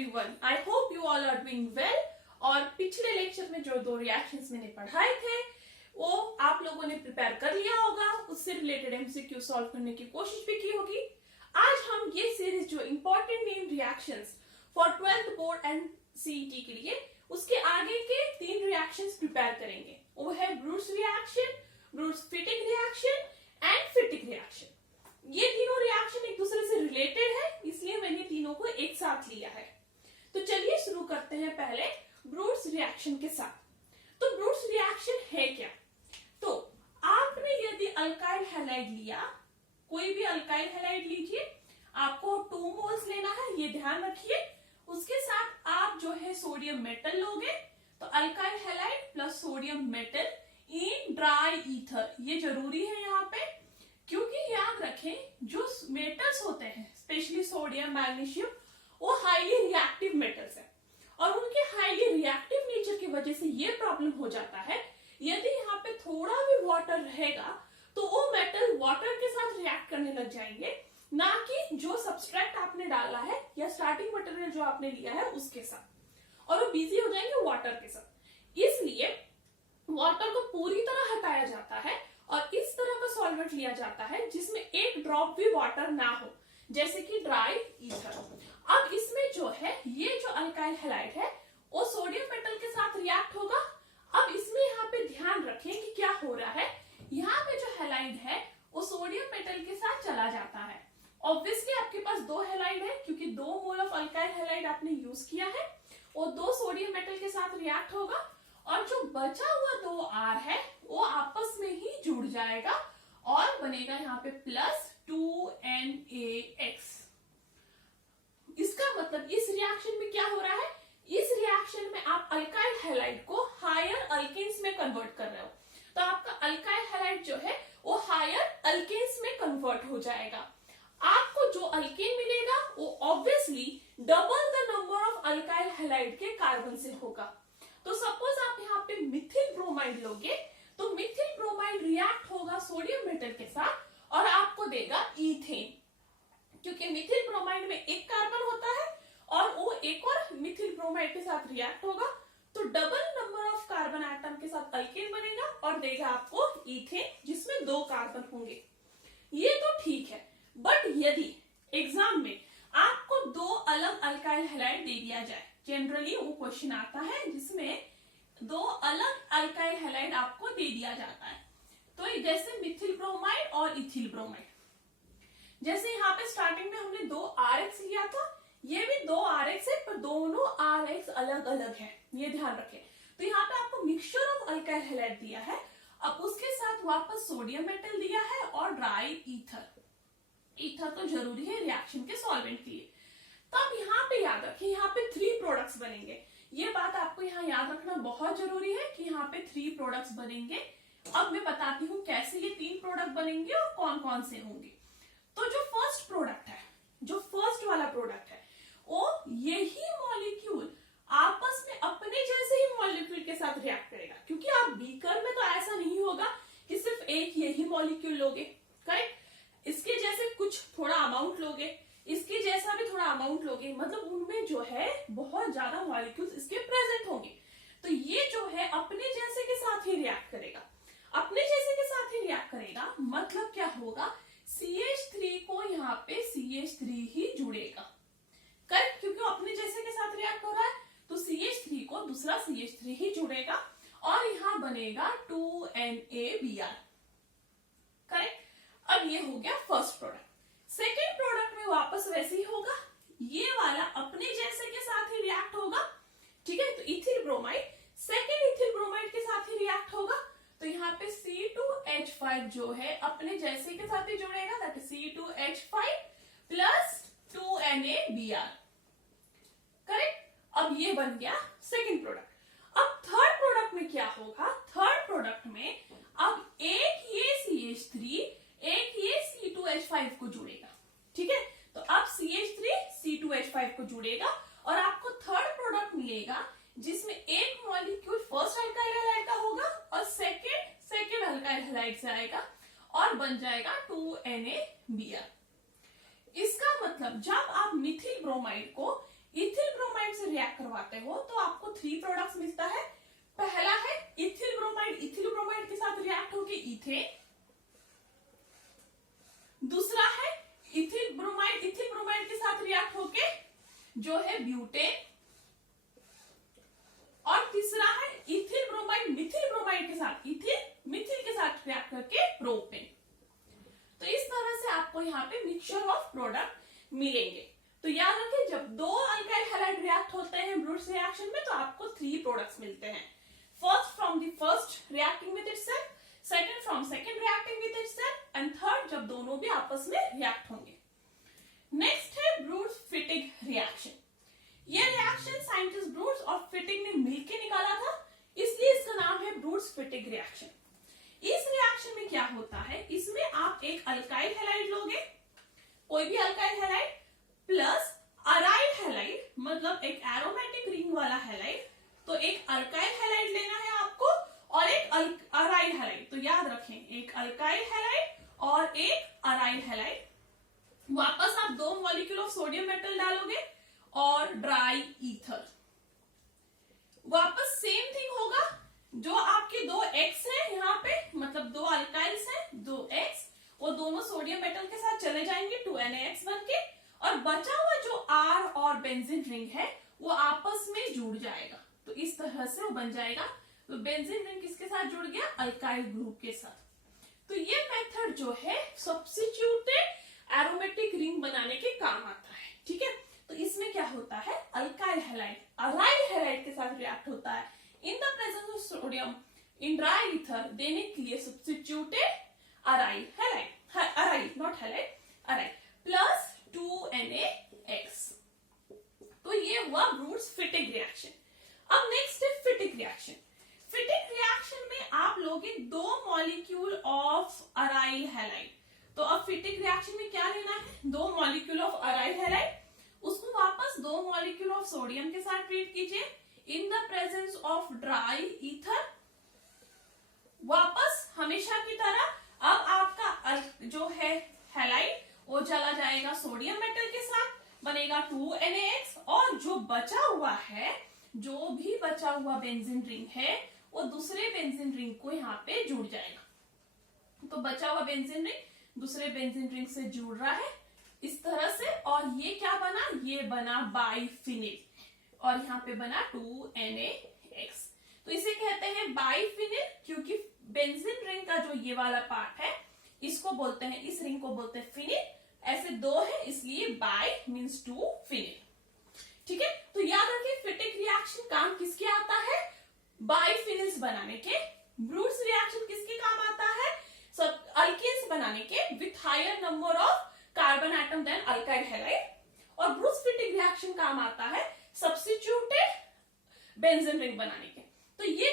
everyone. I hope you all are doing well. और पिछले lecture में जो दो रिएक्शंस मैंने पढ़ाए थे वो आप लोगों ने प्रिपेयर कर लिया होगा, उससे रिलेटेड एमसीक्यू सॉल्व करने की कोशिश भी की होगी। आज हम ये सीरीज जो important name reactions for 12th board and CET के लिए उसके आगे के 3 रिएक्शंस प्रिपेयर करेंगे। वो है Bruce reaction, Bruce fitting reaction and fitting reaction. ये तीनों रिएक्शन एक दूसरे से रिलेटेड है, इसलिए मैंने तीनों को एक साथ लिया है। तो चलिए शुरू करते हैं पहले ब्रूस रिएक्शन के साथ। तो ब्रूस रिएक्शन है क्या? तो आपने यदि अल्काइल हैलाइड लिया, कोई भी अल्काइल हैलाइड लीजिए, आपको 2 मोल्स लेना है, ये ध्यान रखिए। उसके साथ आप जो है सोडियम मेटल लोगे, तो alkyl halide plus sodium metal इन ड्राई ईथर, ये जरूरी है यहाँ पे, क्योंकि याद रखें जो मेटल्स होते हैं स्पेशली सोडियम मैग्नीशियम वो हाईली रिएक्टिव मेटल्स है और उनके हाईली रिएक्टिव नेचर की वजह से ये प्रॉब्लम हो जाता है यदि यहाँ पे थोड़ा भी वाटर रहेगा तो वो मेटल वाटर के साथ रिएक्ट करने लग जाएंगे, ना कि जो सबस्ट्रेट आपने डाला है या स्टार्टिंग मटेरियल जो आपने लिया है उसके साथ, और वो बिजी हो जाएंगे वाटर के साथ। इसलिए वाटर को पूरी तरह हटाया जाता है और इस तरह का सॉल्वेंट लिया जाता है जिसमें एक ड्रॉप भी वाटर ना हो, जैसे कि ड्राई ईथर। अब इसमें जो है ये जो अल्काइल हैलाइड है वो सोडियम मेटल के साथ रिएक्ट होगा। अब इसमें यहाँ पे ध्यान रखें कि क्या हो रहा है, यहाँ पे जो हैलाइड है वो सोडियम मेटल के साथ चला जाता है। ऑब्वियसली आपके पास 2 हैलाइड है क्योंकि 2 मोल ऑफ अल्काइल हैलाइड आपने यूज किया है, वो 2 सोडियम मेटल के साथ रिएक्ट होगा और जो बचा हुआ 2 R है वो आपस में ही जुड़ जाएगा और बनेगा यहाँ पे प्लस 2NaX। इसका मतलब इस रिएक्शन में क्या हो रहा है, इस रिएक्शन में आप अल्काइल हैलाइड को हायर अल्केन्स में कन्वर्ट कर रहे हो, तो आपका अल्काइल हैलाइड जो है वो हायर अल्केन्स में कन्वर्ट हो जाएगा। आपको जो अल्केन मिलेगा वो obviously double the number of alkyl halide के कार्बन से होगा। तो सपोज आप यहाँ पे मिथिल ब्रोमाइड लोगे तो मिथिल ब्रोमाइड रिएक्ट होगा सोडियम मेटल के साथ और आपको देगा ईथेन, क्योंकि मिथिल ब्रोमाइड में एक कार्बन होता है और वो एक और मिथिल ब्रोमाइड के साथ रिएक्ट होगा, तो double number of carbon atom के साथ अल्केन बनेगा और देगा आपको ईथेन जिसमें 2 कार्बन होंगे। ये तो ठीक है, बट यदि एग्जाम में आपको 2 अलग अल्काइल हैलाइड दे दिया जाए, जनरली वो क्वेश्चन आता है जिसमें 2 अलग अल्काइल हैलाइड आपको दे दिया जाता है, तो जैसे मिथिल ब्रोमाइड और इथिल ब्रोमाइड, जैसे यहाँ पे स्टार्टिंग में हमने 2 RX लिया था, ये भी 2 RX है पर दोनों RX अलग अलग है, ये ध्यान रखें। तो यहाँ पे आपको मिक्सचर ऑफ अल्काइल हैलाइड दिया है, अब उसके साथ वापस सोडियम मेटल दिया है और ड्राई ईथर। ईथर तो जरूरी है रिएक्शन के सॉल्वेंट के लिए। तब यहाँ पे याद रखें, यहाँ पे 3 प्रोडक्ट्स बनेंगे, ये बात आपको यहाँ याद रखना बहुत जरूरी है कि यहाँ पे 3 प्रोडक्ट्स बनेंगे। अब मैं बताती हूँ कैसे ये 3 प्रोडक्ट बनेंगे और कौन कौन से होंगे। तो जो फर्स्ट प्रोडक्ट है, जो फर्स्ट वाला प्रोडक्ट है, वो यही मॉलिक्यूल आपस में अपने जैसे ही मॉलिक्यूल के साथ रिएक्ट करेगा, क्योंकि आप बीकर में तो ऐसा नहीं होगा कि सिर्फ एक यही मॉलिक्यूल लोगे, करेक्ट। इसके जैसे कुछ थोड़ा अमाउंट लोगे, इसके जैसा भी थोड़ा अमाउंट लोगे, मतलब उनमें जो है बहुत ज्यादा मॉलिक्यूल्स इसके प्रेजेंट होंगे। तो ये जो है अपने जैसे के साथ ही रिएक्ट करेगा, अपने जैसे के साथ ही रिएक्ट करेगा, मतलब क्या होगा, CH3 को यहाँ पे CH3 ही जुड़ेगा, करेक्ट, क्योंकि अपने जैसे के साथ रिएक्ट हो रहा है तो CH3 को दूसरा CH3 ही जुड़ेगा और यहाँ बनेगा 2NaBr, करेक्ट। अब ये हो गया फर्स्ट प्रोडक्ट। सेकेंड प्रोडक्ट में वापस वैसे ही होगा, ये वाला अपने जैसे के साथ ही रिएक्ट होगा, ठीक है। तो ethyl bromide second ethyl bromide के साथ ही रिएक्ट होगा, तो यहाँ पे C2H5 जो है अपने जैसे के साथ ही जुड़ेगा, that is C2H5 plus 2NaBr, correct. अब ये बन गया सेकेंड प्रोडक्ट। अब थर्ड प्रोडक्ट में क्या होगा, थर्ड प्रोडक्ट में अब एक ये CH3 एक ये C2H5 को जुड़ेगा, ठीक है। तो अब CH3 C2H5 को जुड़ेगा और आपको थर्ड प्रोडक्ट मिलेगा जिसमें एक मॉलिक्यूल फर्स्ट अल्काइल हैलाइड का होगा और सेकेंड अल्काइल हैलाइड से आएगा और बन जाएगा 2NaBr। इसका मतलब जब आप मिथिल ब्रोमाइड को इथिल ब्रोमाइड ब्रोमाइड से रिएक्ट करवाते हो तो आपको 3 प्रोडक्ट्स मिलता है। पहला है इथिल ब्रोमाइड, इथिल ब्रोमाइड के साथ रिएक्ट होके इथेन। दूसरा है इथिल ब्रोमाइड के साथ रिएक्ट होके जो है ब्यूटेन। और तीसरा है इथिल ब्रोमाइड मिथिल के साथ, मिथिल के साथ रिएक्ट करके प्रोपेन। तो इस तरह से आपको यहाँ पे मिक्सचर ऑफ प्रोडक्ट मिलेंगे। तो याद रखें, जब 2 अल्काइल हैलाइड रिएक्ट होते हैं ब्रूट्स रिएक्शन में तो आपको 3 प्रोडक्ट्स मिलते हैं। First from the first reacting with itself, second from second reacting with itself, and third जब दोनों भी आपस में रिएक्ट होंगे। नेक्स्ट है ब्रूट्स फिटिग रिएक्शन। ये रिएक्शन साइंटिस्ट ब्रूट्स और फिटिग ने मिलकर निकाला था, इसलिए इसका नाम है ब्रूट्स फिटिग रिएक्शन। इस रिएक्शन में क्या होता है, इसमें आप एक अल्काइल हैलाइड लोगे, कोई भी alkyl halide, plus aryl halide, मतलब एक एरोमेटिक रिंग वाला हैलाइड। तो एक अल्काइल हैलाइड लेना है आपको और एक अराइल हैलाइड। तो याद रखें, एक अल्काइल हैलाइड और एक अराइल हैलाइड। वापस आप 2 मॉलिक्यूल ऑफ सोडियम मेटल डालोगे और ड्राई ईथर। वापस सेम थिंग होगा, जो आपके 2 एक्स है यहाँ पे, मतलब 2 अल्काइल्स हैं, 2 एक्स, वो दोनों सोडियम मेटल के साथ चले जाएंगे 2NaX बन के, और बचा हुआ जो R और बेंजीन रिंग है वो आपस में जुड़ जाएगा। तो इस तरह से वो बन जाएगा। तो बेंजीन रिंग किसके साथ जुड़ गया, अल्काइल ग्रुप के साथ। तो ये मेथड जो है सब्स्टिट्यूटेड एरोमेटिक रिंग बनाने के काम आता है। ठीक है, तो इसमें क्या होता है, अल्काइल हैलाइड अराइल हैलाइड के साथ रिएक्ट होता है in the presence of sodium in dry ether देने के लिए सब्स्टिट्यूटेड अराइल प्लस 2NaX। तो ये हुआ ब्रूट्स फिटिग रिएक्शन। अब नेक्स्ट है फिटिग रिएक्शन। फिटिग रिएक्शन में आप लोगे 2 मॉलिक्यूल ऑफ अराइल हैलाइड। तो अब फिटिग रिएक्शन में क्या लेना है, 2 मॉलिक्यूल ऑफ अराइल हैलाइड, उसको वापस 2 मॉलिक्यूल ऑफ सोडियम के साथ ट्रीट कीजिए in the presence of dry ether. वापस हमेशा की तरह अब आपका जो है हैलाइड वो चला जाएगा सोडियम मेटल के साथ, बनेगा 2NaX, और जो बचा हुआ है, जो भी बचा हुआ बेंजीन रिंग है वो दूसरे बेंजीन रिंग को यहाँ पे जुड़ जाएगा। तो बचा हुआ बेंजीन रिंग दूसरे बेंजीन रिंग से जुड़ रहा है इस तरह से, और ये क्या बना, ये बना बाइफिनिल, और यहाँ पे बना 2NaX। तो इसे कहते हैं बाइफिनिल, क्योंकि बेंजीन रिंग का जो ये वाला पार्ट है इसको बोलते हैं, इस रिंग को बोलते हैं फिनिल। ऐसे 2 है इसलिए बाई मीन्स 2 फिनिल। ठीक है, तो याद रखिए फिटिग रिएक्शन काम किसके आता है, बाइफिनिल्स बनाने के। ब्रूट्स रिएक्शन किसके काम आता है, सब अल्केन्स बनाने के with higher number of carbon atom then alkyl halide. और ब्रूट्स फिटिग रिएक्शन काम आता है सब्स्टिट्यूटेड बेंजीन रिंग बनाने के। तो ये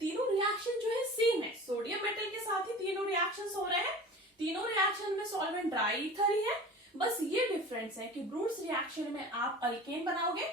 तीनों रिएक्शन जो है सेम है, सोडियम मेटल के साथ ही तीनों रिएक्शंस हो रहे हैं। तीनों रिएक्शन में सॉल्वेंट ड्राई ईथर ही है, बस ये डिफरेंस है कि ब्रूट्स रिएक्शन में आप अल्केन बनाओगे,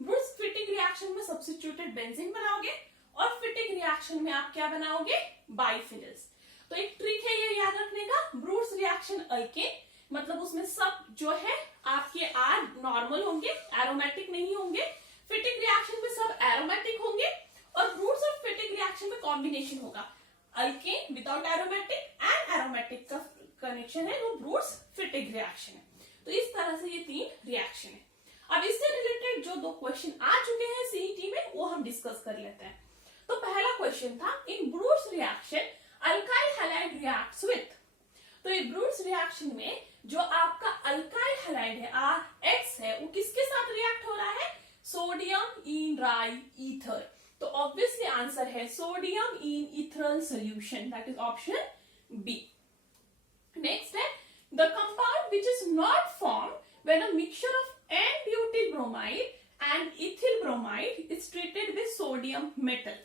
ब्रूट्स फिटिग रिएक्शन में सब्स्टिट्यूटेड बेंजीन बनाओगे, और फिटिग रिएक्शन में आप क्या बनाओगे, बाइफिनिल्स। तो एक ट्रिक है ये याद रखने का, ब्रूट्स रिएक्शन अल्केन, मतलब उसमें सब जो है आपके R नॉर्मल होंगे, एरोमेटिक नहीं होंगे। फिटिग रिएक्शन में सब एरोमेटिक होंगे, और ब्रूट्स और फिटिग रिएक्शन में कॉम्बिनेशन होगा, alkane without aromatic and aromatic का कनेक्शन है, वो ब्रूट्स फिटिग रिएक्शन है। तो इस तरह से ये 3 रिएक्शन है। अब इससे रिलेटेड जो 2 क्वेश्चन आ चुके हैं सीईटी में वो हम डिस्कस कर लेते हैं। तो पहला क्वेश्चन था, in Wurtz reaction alkyl halide reacts with. तो ये ब्रूट्स रिएक्शन में जो आपका अल्काइल हैलाइड है RX है, वो किसके साथ रिएक्ट हो रहा है, सोडियम इन ड्राई ईथर। तो ऑब्वियसली आंसर है sodium in ethereal solution, that is option B. Next है the compound which is not formed when a mixture of N-butyl bromide and ethyl bromide is treated with sodium metal।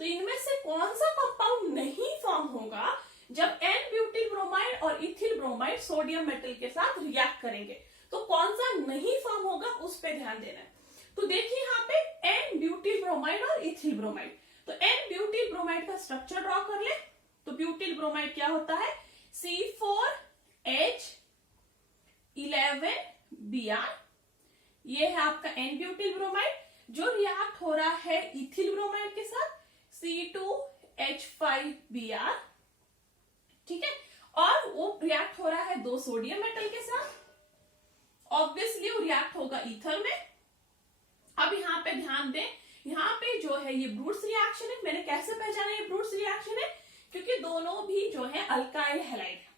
तो इनमें से कौन सा compound नहीं form होगा जब N-butyl bromide और ethyl bromide सोडियम मेटल के साथ रिएक्ट करेंगे। तो कौन सा नहीं फॉर्म होगा उस पर ध्यान देना है। तो देखिए यहाँ पे N-butyl bromide और ethyl bromide। तो N-butyl bromide का स्ट्रक्चर ड्रॉ कर ले। तो ब्यूटिल ब्रोमाइड क्या होता है, C4H11Br, ये है आपका एन ब्यूटिल ब्रोमाइड जो रिएक्ट हो रहा है इथिल ब्रोमाइड के साथ C2H5Br, ठीक है, और वो रिएक्ट हो रहा है 2 सोडियम मेटल के साथ, ऑब्वियसली वो रिएक्ट होगा ईथर में। अब यहाँ पे ध्यान दें, यहाँ पे जो है ये ब्रूट्स रिएक्शन है। मैंने कैसे पहचाना ये ब्रूट्स रिएक्शन है? क्योंकि दोनों भी जो है अल्काइल हैलाइड है,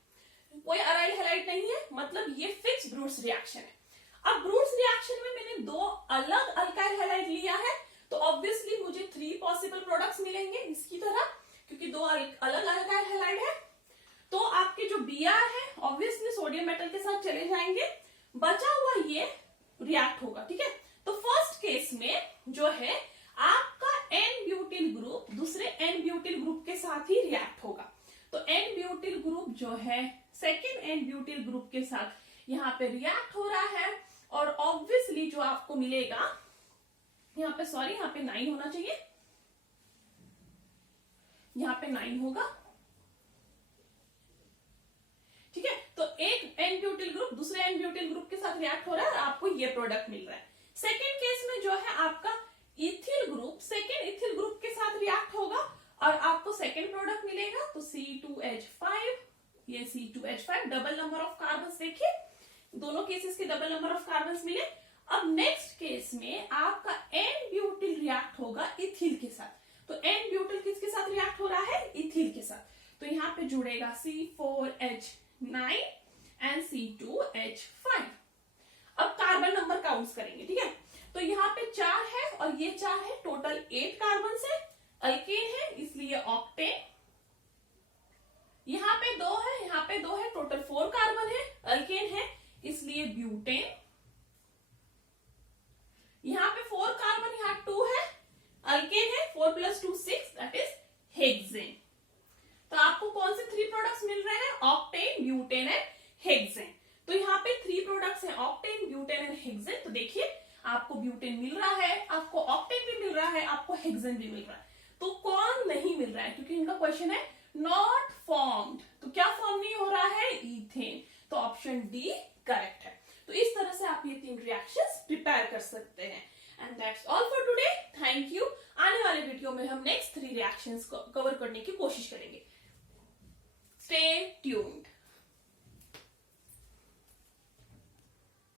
कोई अराइल हैलाइड नहीं है, मतलब ये फिक्स ब्रूट्स रिएक्शन है। अब ब्रूट्स रिएक्शन में मैंने 2 अलग अल्काइल हैलाइड लिया है, तो ऑब्वियसली मुझे 3 पॉसिबल प्रोडक्ट्स मिलेंगे इसकी तरह, क्योंकि 2 अलग अल्काइल हैलाइड है। तो आपके जो Br है ऑब्वियसली सोडियम मेटल के साथ चले जाएंगे, बचा हुआ ये रिएक्ट होगा, ठीक है। तो फर्स्ट केस में जो है आपका एन ब्यूटिल ग्रुप दूसरे एन ब्यूटिल ग्रुप के साथ ही रिएक्ट होगा। तो एन ब्यूटिल ग्रुप जो है सेकेंड एन ब्यूटिल ग्रुप के साथ यहाँ पे रिएक्ट हो रहा है, और ऑब्वियसली जो आपको मिलेगा यहाँ पे, सॉरी यहाँ पे 9 होना चाहिए, यहाँ पे 9 होगा, ठीक है। तो एक एन ब्यूटिल ग्रुप दूसरे एन ब्यूटिल ग्रुप के साथ रिएक्ट हो रहा है और आपको ये प्रोडक्ट मिल रहा है। सेकेंड केस में जो है आपका ethyl group second ethyl group के साथ रिएक्ट होगा और आपको सेकेंड प्रोडक्ट मिलेगा, तो C2H5, ये C2H5 double number of carbon, देखिए दोनों केसेस के डबल नंबर ऑफ कार्बन मिले। अब नेक्स्ट केस में आपका एन ब्यूटिल रिएक्ट होगा इथिल के साथ। तो एन ब्यूटिल किसके साथ रिएक्ट हो रहा है? इथिल के साथ। तो यहाँ पे जुड़ेगा C4H9 एंड C2H5। अब कार्बन नंबर काउंट्स करेंगे, ठीक है। तो यहाँ पे 4 है और ये 4 है, टोटल 8 कार्बन है, अल्केन है इसलिए ऑक्टेन। यहाँ पे 2 है, यहाँ पे 2 है, टोटल 4 कार्बन है, अल्केन है इसलिए ब्यूटेन। यहाँ पे 4 कार्बन, यहाँ 2 है, अल्केन है, 4 + 2 6, दैट इज हेक्सेन। तो आपको कौन से 3 प्रोडक्ट्स मिल रहे हैं? Octane, butane and hexane. तो यहाँ पे 3 प्रोडक्ट्स हैं, ऑक्टेन, ब्यूटेन एंड हेक्सेन। तो देखिए आपको ब्यूटेन मिल रहा है, आपको ऑक्टेन भी मिल रहा है, आपको हेक्सेन भी मिल रहा है। तो कौन नहीं मिल रहा है? क्योंकि इनका क्वेश्चन है नॉट फॉर्म्ड, तो क्या फॉर्म नहीं हो रहा है? ईथेन। तो ऑप्शन डी करेक्ट है। तो इस तरह से आप ये 3 रिएक्शंस प्रिपेयर कर सकते हैं। And that's all for today, thank you. आने वाले वीडियो में हम नेक्स्ट 3 रिएक्शंस को कवर करने की कोशिश करेंगे। Stay tuned.